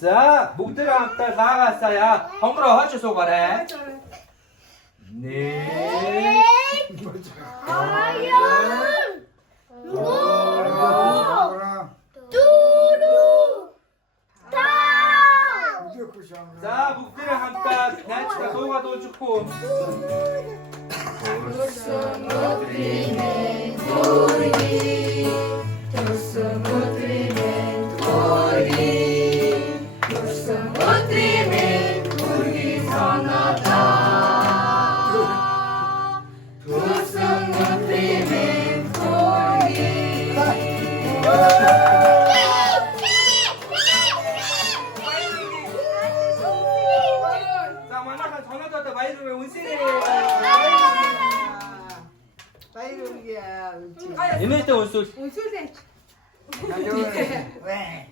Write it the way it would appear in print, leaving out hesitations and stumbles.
자, 목들 함께 나갔어요. 헝그러 허주 소거래. 네. 과연 누구 뚜루 다 자, 목들을 함께 내치가 소가 도 죽고. 도스무드리멘 돌기 도스무드리멘 돌기 도스무드리멘 돌기 선하다 도스무드리멘 돌기 자, 만나서 전화도 왔다 마이룸에 온실에. 빨리 오기야. 이메일 때 온술. 왜?